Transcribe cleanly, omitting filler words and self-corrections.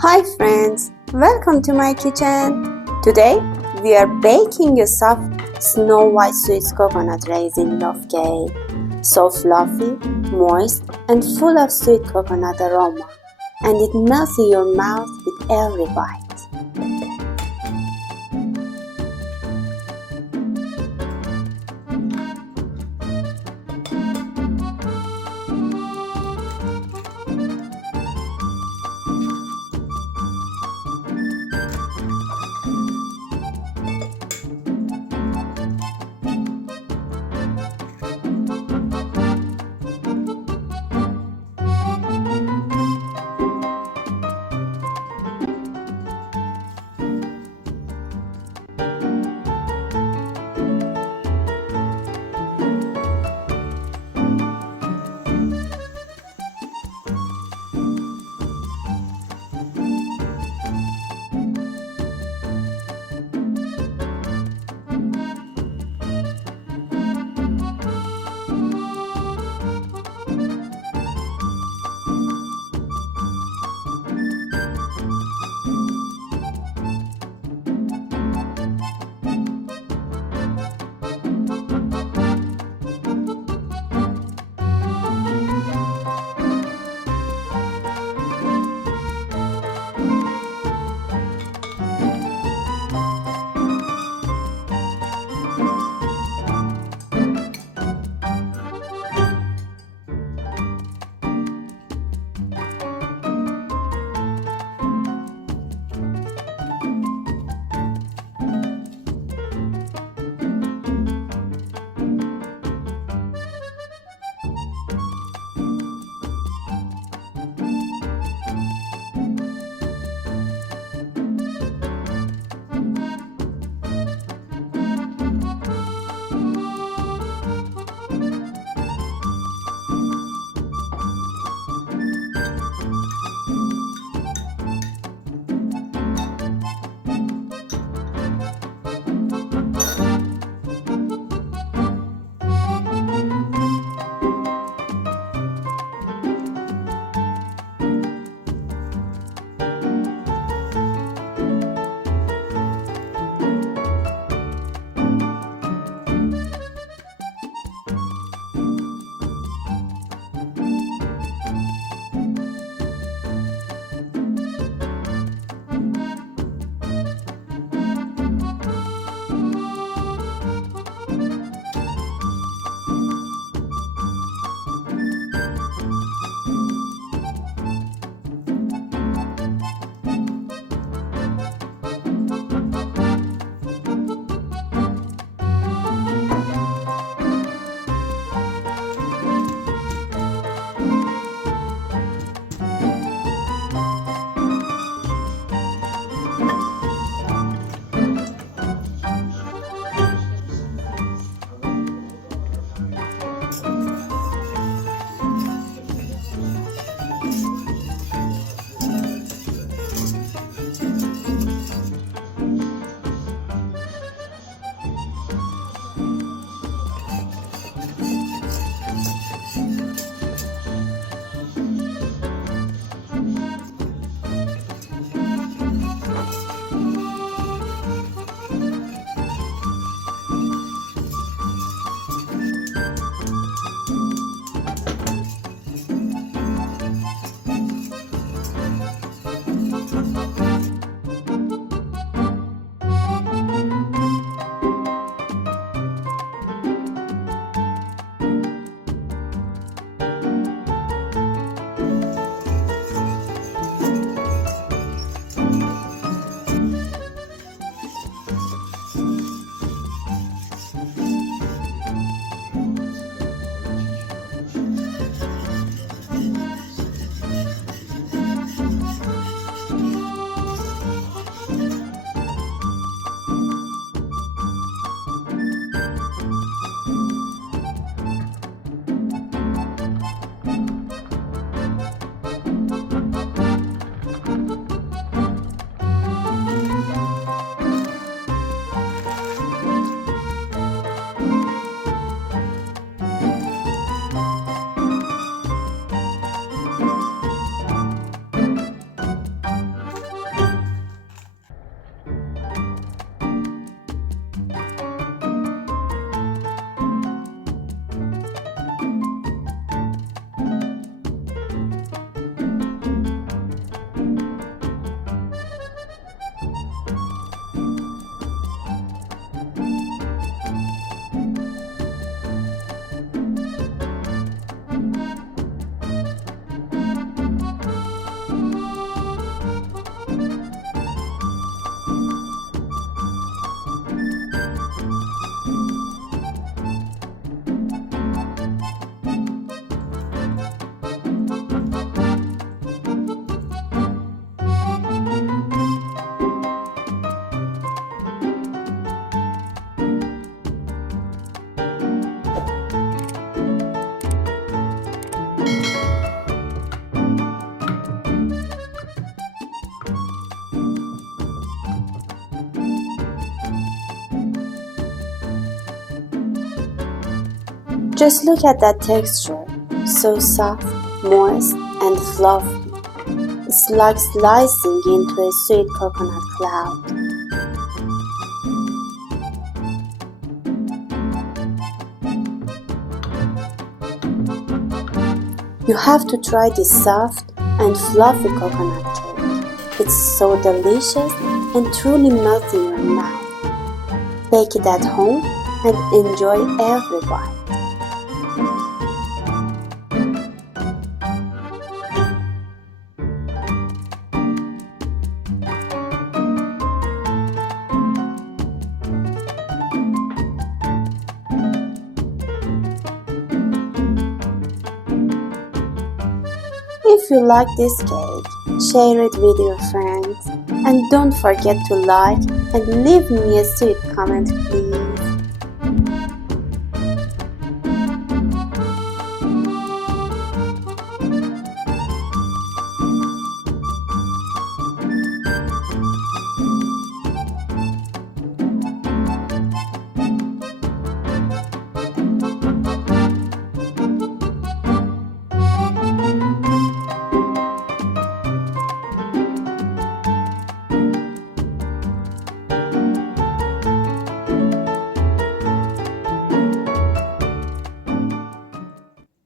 Hi friends, welcome to my kitchen. Today we are baking a soft snow white sweet coconut raisin loaf cake. So fluffy, moist and full of sweet coconut aroma, and it melts in your mouth with every bite. Just look at that texture, so soft, moist, and fluffy. It's like slicing into a sweet coconut cloud. You have to try this soft and fluffy coconut cake. It's so delicious and truly melts in your mouth. Bake it at home and enjoy every bite. If you like this cake, share it with your friends and don't forget to like and leave me a sweet comment please.